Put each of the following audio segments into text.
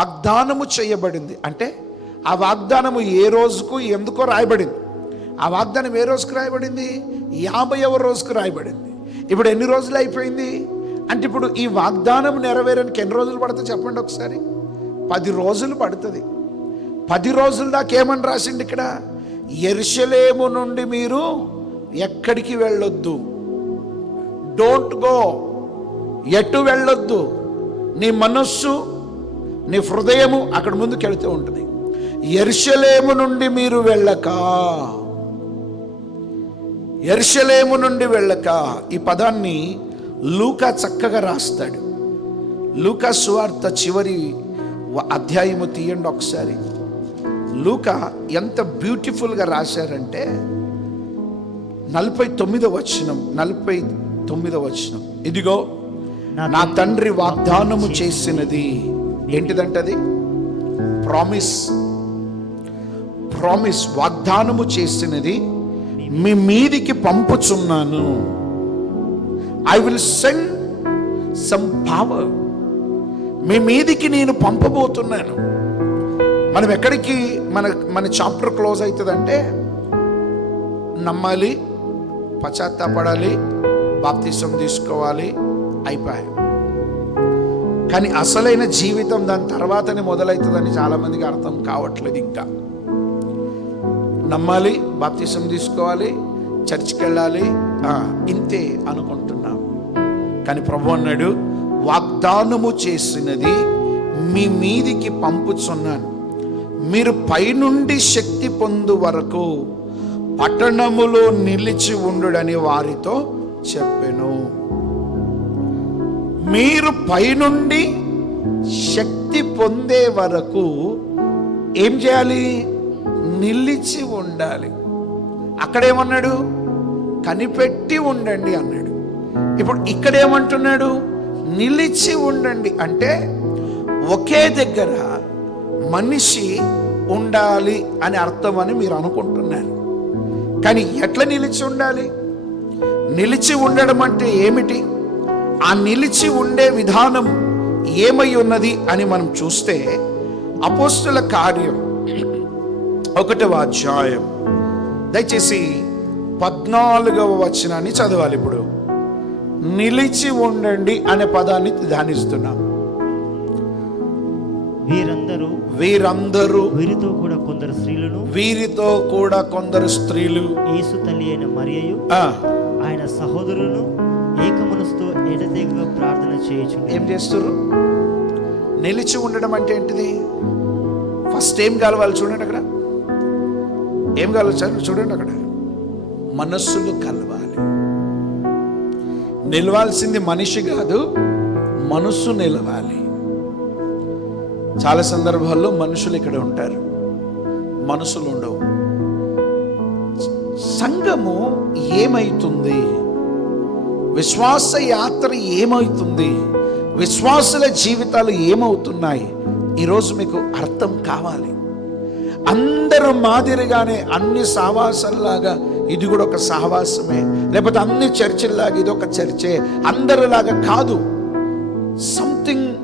వాగ్దానము చేయబడింది. అంటే ఆ వాగ్దానము ఏ రోజుకు ఎందుకో రాయబడింది. ఆ వాగ్దానం ఏ రోజుకు రాయబడింది? యాభైవ రోజుకు రాయబడింది. ఇప్పుడు ఎన్ని రోజులు అయిపోయింది? అంటే ఇప్పుడు ఈ వాగ్దానం నెరవేరడానికి ఎన్ని రోజులు పడుతుంది చెప్పండి ఒకసారి? పది రోజులు పడుతుంది. పది రోజుల దాకా ఏమని రాసింది ఇక్కడ? ఎరుషలేము నుండి మీరు ఎక్కడికి వెళ్ళొద్దు? డోంట్ గో ఎటు వెళ్ళొద్దు? నీ మనస్సు నీ హృదయము అక్కడ ముందుకు వెళుతూ ఉంటుంది. ఎర్షలేము నుండి మీరు వెళ్ళక. ఎర్షలేము నుండి వెళ్ళక. ఈ పదాన్ని లూకా చక్కగా రాస్తాడు. లూకా సువార్త చివరి అధ్యాయము తీయండి ఒకసారి. లూకా ఎంత బ్యూటిఫుల్గా రాశారంటే నలభై తొమ్మిదో వచనం నలభై తొమ్మిదో వచనం. ఇదిగో నా తండ్రి వాగ్దానము చేసినది. ఏంటిదంటది? ప్రామిస్ ప్రామిస్ వాగ్దానము చేసినది మీ మీదికి పంపుచున్నాను. I will send some power మీ మీదికి నేను పంపబోతున్నాను. మనం ఎక్కడికి మన మన చాప్టర్ క్లోజ్ అవుతుందంటే నమ్మాలి పశ్చాత్తాపడాలి బాప్తీసం తీసుకోవాలి అయిపోయాయి. కానీ అసలైన జీవితం దాని తర్వాతనే మొదలవుతుందని చాలామందికి అర్థం కావట్లేదు ఇంకా. నమ్మాలి బాప్తిసం తీసుకోవాలి చర్చికి వెళ్ళాలి ఇంతే అనుకుంటున్నాం. కానీ ప్రభు అన్నాడు వాగ్దానము చేసినది మీ మీదికి పంపుచున్నాను. మీరు పైనుండి శక్తి పొందు వరకు పట్టణములో నిలిచి ఉండుడని వారితో చెప్పెను. మీరు పైనుండి శక్తి పొందే వరకు ఏం చేయాలి? నిలిచి ఉండాలి. అక్కడేమన్నాడు? కనిపెట్టి ఉండండి అన్నాడు. ఇప్పుడు ఇక్కడ ఏమంటున్నాడు నిలిచి ఉండండి. అంటే ఒకే దగ్గర మనిషి ఉండాలి అని అర్థం అని మీరు అనుకుంటున్నారు. కానీ ఎట్లా నిలిచి ఉండాలి? నిలిచి ఉండడం అంటే ఏమిటి? ఆ నిలిచి ఉండే విధానం ఏమై ఉన్నది అని మనం చూస్తే అపోస్తుల కార్యం ఒకటవ అధ్యాయం. దయచేసి పద్నాలుగవ వచనాన్ని చదవాలి ఇప్పుడు. నిలిచి ఉండండి అనే పదాన్ని ధ్యానిస్తున్నాం. వీరందరూ వీరందరూ వీరితో కూడా కొందరు స్త్రీలను వీరితో కూడా కొందరు స్త్రీలు యేసు తల్లి అయిన మరియయు ఆ, ఆయన సహోదరులను ఏకమనసుతో ఎడతెగగా ప్రార్థన చేయొచ్చు ఏం చేస్తారు నిలిచి ఉండడం అంటే ఏంటిది? ఫస్ట్ ఏం కలవాలి చూడండి అక్కడ. ఏం కలవాలి చూడండి అక్కడ. మనస్సులు కలవాలి. నిలవాల్సింది మనిషి కాదు మనస్సు నిలవాలి. చాలా సందర్భాల్లో మనుషులు ఇక్కడ ఉంటారు. మనసులు ఉండవు. సంఘము ఏమైతుంది? విశ్వాస యాత్ర ఏమవుతుంది? విశ్వాసుల జీవితాలు ఏమవుతున్నాయి? ఈరోజు మీకు అర్థం కావాలి. అందరూ మాదిరిగానే అన్ని సావాసంలాగా ఇది కూడా ఒక సహవాసమే లేకపోతే అన్ని చర్చిల్లాగా ఇది ఒక చర్చే. అందరిలాగా కాదు. సంథింగ్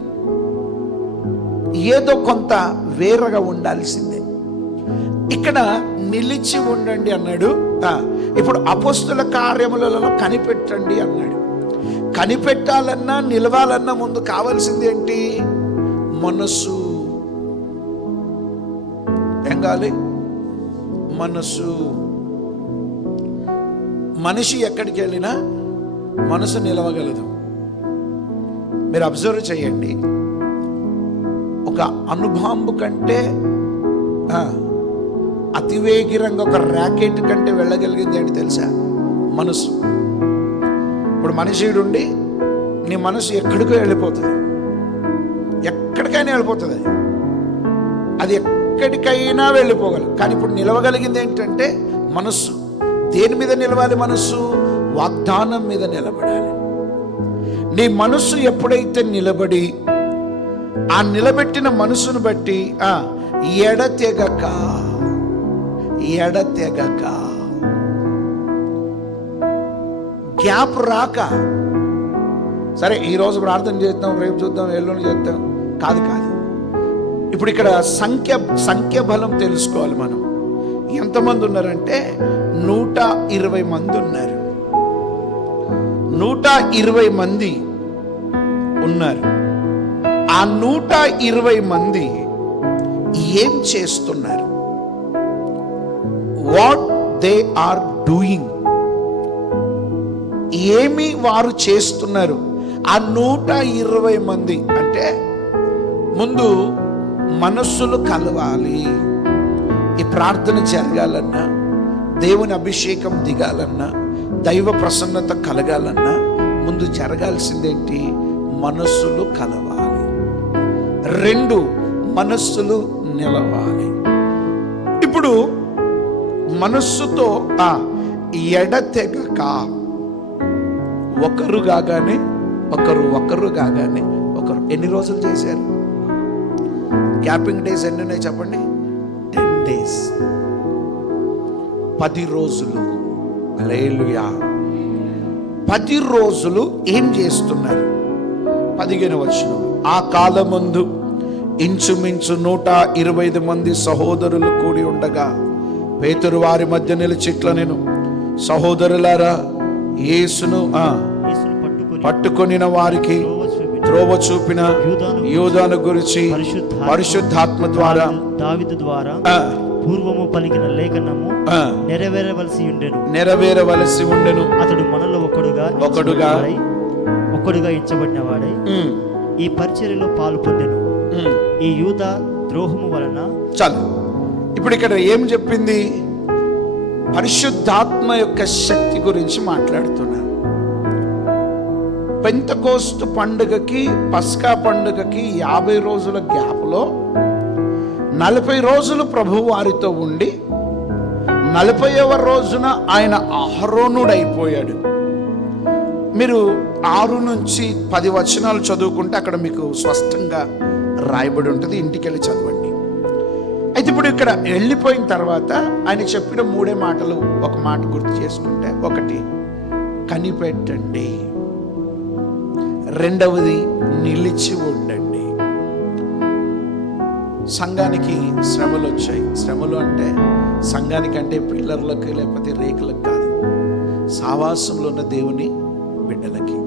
ఏదో కొంత వేరగా ఉండాల్సిందే. ఇక్కడ నిలిచి ఉండండి అన్నాడు. ఇప్పుడు అపోస్తుల కార్యములలో కనిపెట్టండి అన్నాడు. కనిపెట్టాలన్నా నిలవాలన్నా ముందు కావాల్సింది ఏంటి? మనస్సు. ఏం కావాలి? మనస్సు. మనిషి ఎక్కడికి వెళ్ళినా మనసు నిలవగలదు. మీరు అబ్జర్వ్ చేయండి. ఒక అనుభాంబు కంటే అతివేగిరంగా ఒక ర్యాకెట్ కంటే వెళ్ళగలిగింది ఏంటి తెలుసా? మనసు. ఇప్పుడు మనిషి ఉండి నీ మనసు ఎక్కడికో వెళ్ళిపోతుంది. ఎక్కడికైనా వెళ్ళిపోతుంది అది. అది ఎక్కడికైనా వెళ్ళిపోగలదు. కానీ ఇప్పుడు నిలవగలిగింది ఏంటంటే మనస్సు. దేని మీద నిలవాలి మనస్సు? వాగ్దానం మీద నిలబడాలి. నీ మనస్సు ఎప్పుడైతే నిలబడి ఆ నిలబెట్టిన మనసును బట్టి ఆ ఎడతెగక ఎడతెగక గ్యాప్ రాక సరే ఈరోజు ప్రార్థన చేద్దాం రేపు చూద్దాం ఎల్లుండి చేద్దాం. కాదు కాదు. ఇప్పుడు ఇక్కడ సంఖ్య సంఖ్య బలం తెలుసుకోవాలి మనం. ఎంతమంది ఉన్నారంటే నూట ఇరవై మంది ఉన్నారు. నూట ఇరవై మంది ఉన్నారు. ఆ నూట ఇరవై మంది ఏం చేస్తున్నారు? What they are doing. ఏమి వారు చేస్తున్నారు? ఆ నూట ఇరవై మంది అంటే ముందు మనస్సులు కలవాలి. ఈ ప్రార్థన జరగాలన్నా దేవుని అభిషేకం దిగాలన్నా దైవ ప్రసన్నత కలగాలన్నా ముందు జరగాల్సిందేంటి? మనస్సులు కలవాలి. రెండు మనస్సులు నిలవాలి. ఇప్పుడు మనస్సుతో ఆ ఎడతెగక. ఒకరు కాగానే ఒకరు ఒకరు కాగానే ఒకరు ఎన్ని రోజులు చేశారు? గ్యాపింగ్ డేస్ ఎన్ని ఉన్నాయి చెప్పండి? Ten days. పది రోజులు. అలేలుయా పది రోజులు ఏం చేస్తున్నారు? పదిహేను వచ్చిన ఆ కాలమందు ఇంచుమించు నూట ఇరవై ఐదు మంది సహోదరులు కూడి ఉండగా పేతురు వారి మధ్య నిలిచిట్ల నేను. సహోదరులారా యేసును పట్టుకొనిన వారికి త్రోవ చూపిన యూదాను యూదాను గురించి పరిశుద్ధాత్మ- ద్వారా దావిదు ద్వారా పూర్వము పలికిన లేఖనము నెరవేరవలసి ఉండెను. నెరవేరవలసి ఉండెను. అతడు మనలో ఒకడుగా ఒకడుగా ఒక్కడుగా ఎంచబడిన వాడై ఈ పరిచర్యలో పాలు పొందెను. ఈ యూద ద్రోహము వలన చాలు. ఇప్పుడు ఇక్కడ ఏం చెప్పింది? పరిశుద్ధాత్మ యొక్క శక్తి గురించి మాట్లాడుతున్నాను పెంతకోస్తు పండుగకి పస్కా పండుగకి యాభై రోజుల గ్యాప్లో నలభై రోజులు ప్రభు వారితో ఉండి నలభైవ రోజున ఆయన అహరోనుడైపోయాడు మీరు ఆరు నుంచి పది వచనాలు చదువుకుంటే అక్కడ మీకు స్పష్టంగా రాయబడి ఉంటుంది. ఇంటికి వెళ్ళి చదవండి. అయితే ఇప్పుడు ఇక్కడ వెళ్ళిపోయిన తర్వాత ఆయన చెప్పిన మూడే మాటలు ఒక మాట గుర్తు చేసుకుంటే ఒకటి కనిపెట్టండి. రెండవది నిలిచి ఉండండి. సంఘానికి శ్రమలు వచ్చాయి. శ్రమలు అంటే సంఘానికి అంటే పిల్లర్లకు లేకపోతే రేకులకు కాదు. సావాసంలో ఉన్న దేవుని బిడ్డలకి.